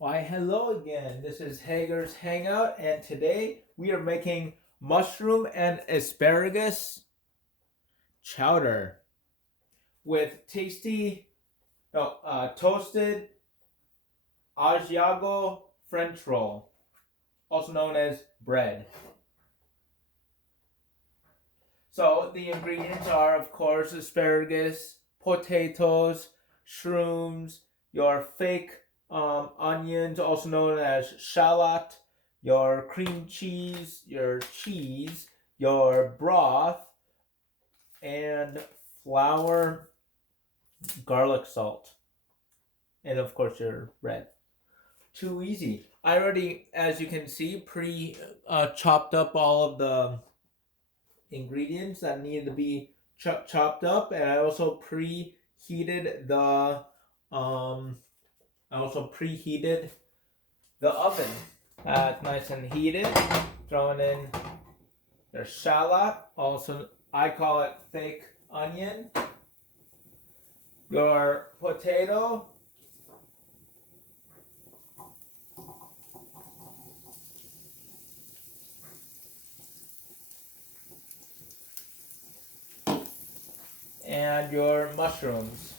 Why, hello again. This is HAGER'S Hangout, and today we are making mushroom and asparagus chowder with toasted Asiago French roll, also known as bread. So the ingredients are, of course, asparagus, potatoes, shrooms, your fake onions, also known as shallot, your cream cheese, your broth, and flour, garlic salt, and of course your bread. Too easy. I already, as you can see, chopped up all of the ingredients that needed to be chopped up, and I also preheated the oven. Nice and heated. Throwing in your shallot, also I call it fake onion, your potato, and your mushrooms.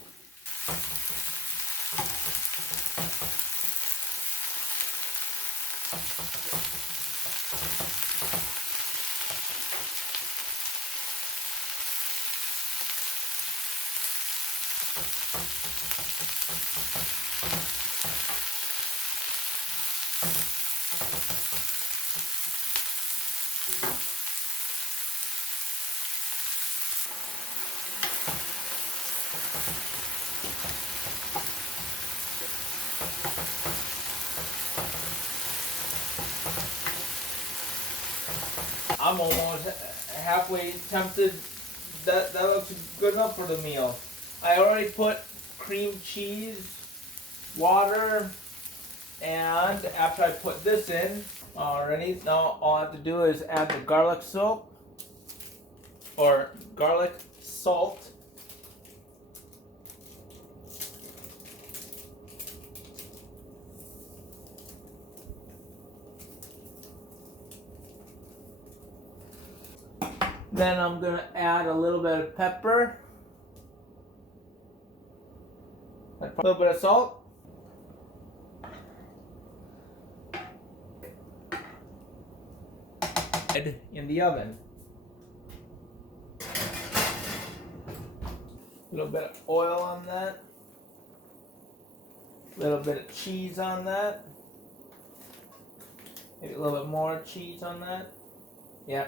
I'm almost halfway tempted. That looks good enough for the meal. I already put cream cheese, water, and after I put this in already, now all I have to do is add the garlic salt. Then I'm gonna add a little bit of pepper, a little bit of salt, in the oven. A little bit of oil on that, a little bit of cheese on that, maybe a little bit more cheese on that. Yeah.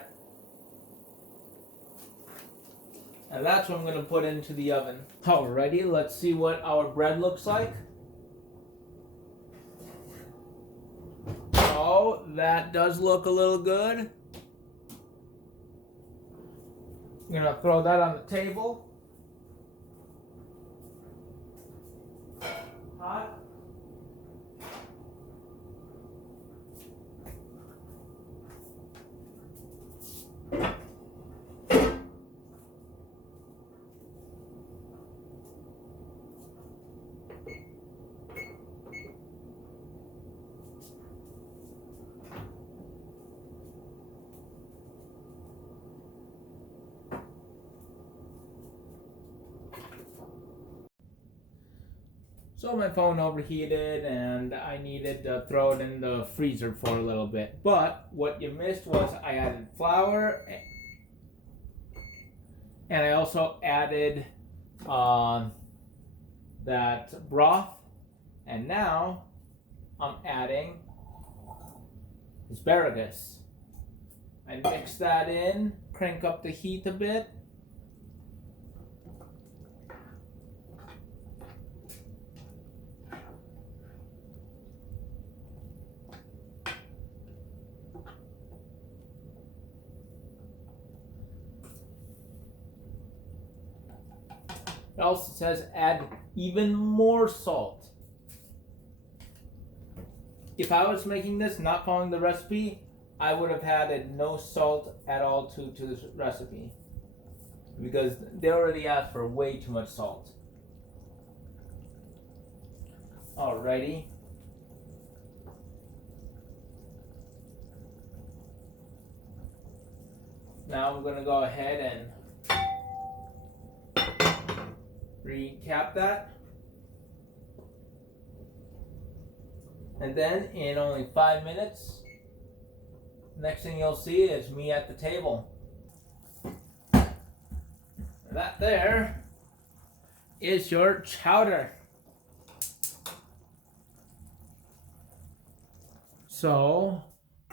And that's what I'm going to put into the oven. Alrighty, let's see what our bread looks like. Oh, that does look a little good. I'm going to throw that on the table. Hot. So my phone overheated and I needed to throw it in the freezer for a little bit. But what you missed was I added flour, and I also added that broth. And now I'm adding asparagus. I mix that in, crank up the heat a bit. It also says add even more salt. If I was making this, not following the recipe, I would have added no salt at all to this recipe, because they already asked for way too much salt. Alrighty. now I'm gonna go ahead and recap that. And then in only 5 minutes, next thing you'll see is me at the table. That there is your chowder. So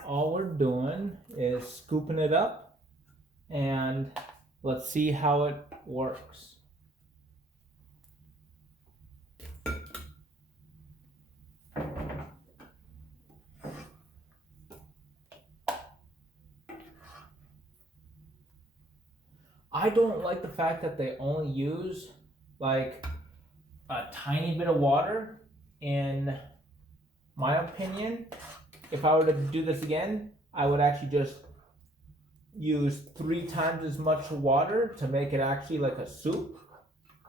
all we're doing is scooping it up, and let's see how it works. I don't like the fact that they only use like a tiny bit of water. In my opinion, if I were to do this again, I would actually just use 3 times as much water to make it actually like a soup,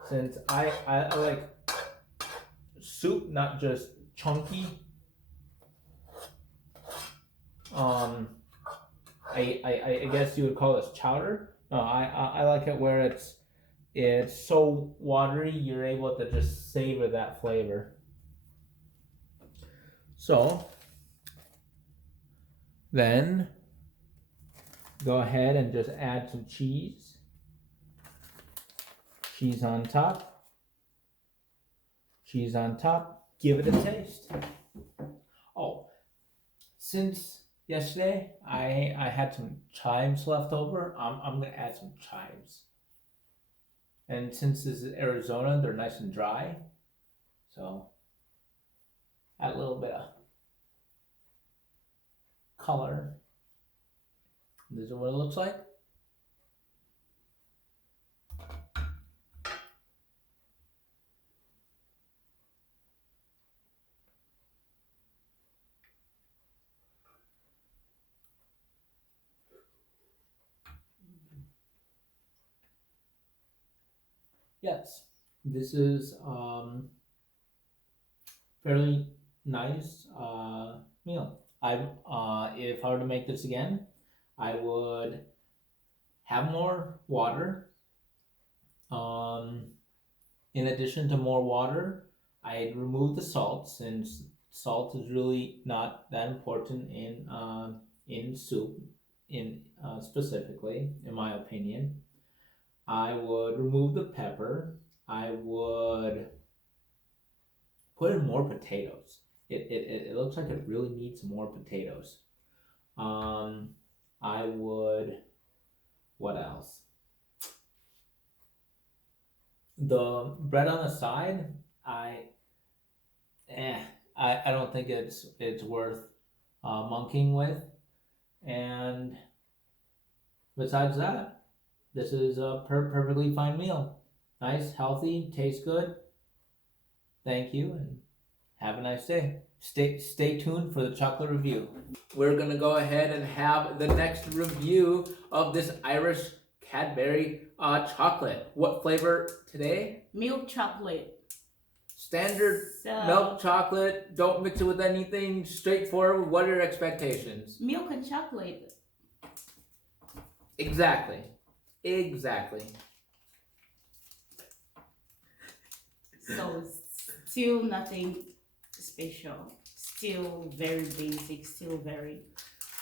since I like soup, not just chunky. I guess you would call this chowder. No, I like it where it's so watery you're able to just savor that flavor. So then go ahead and just add some cheese. Cheese on top. Cheese on top. Give it a taste. Oh, since yesterday I had some chives left over, I'm gonna add some chives. And since this is Arizona, they're nice and dry, so add a little bit of color. This is what it looks like. Yes, this is fairly nice meal. If I were to make this again, I would have more water. In addition to more water, I'd remove the salt, since salt is really not that important in soup, specifically, in my opinion. I would remove the pepper. I would put in more potatoes. It looks like it really needs more potatoes. I would, what else? The bread on the side, I don't think it's worth monkeying with. And besides that, this is a perfectly fine meal. Nice, healthy, tastes good. Thank you, and have a nice day. Stay tuned for the chocolate review. We're gonna go ahead and have the next review of this Irish Cadbury chocolate. What flavor today? Milk chocolate. Standard milk chocolate. Don't mix it with anything. Straightforward. What are your expectations? Milk and chocolate. Exactly. So still nothing special. Still very basic. Still very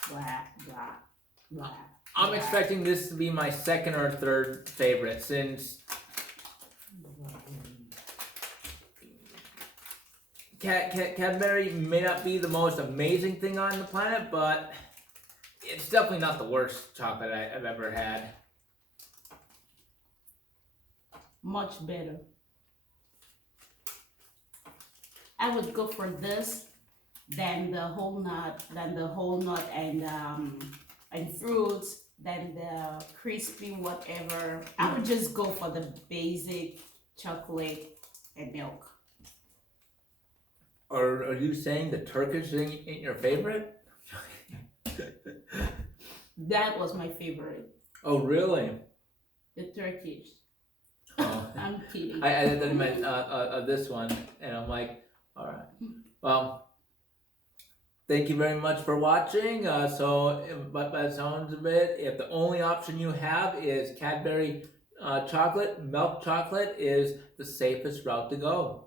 blah. I'm expecting this to be my second or third favorite, since Cadbury may not be the most amazing thing on the planet, but it's definitely not the worst chocolate I've ever had. Much better. I would go for this than the whole nut, and fruits, than the crispy whatever. I would just go for the basic chocolate and milk. Are you saying the Turkish thing ain't your favorite? That was my favorite. Oh, really? The Turkish. Oh. I'm kidding. I thought you meant this one, and I'm like, all right. Well, Thank you very much for watching. But by the sounds of it, if the only option you have is Cadbury chocolate, milk chocolate is the safest route to go.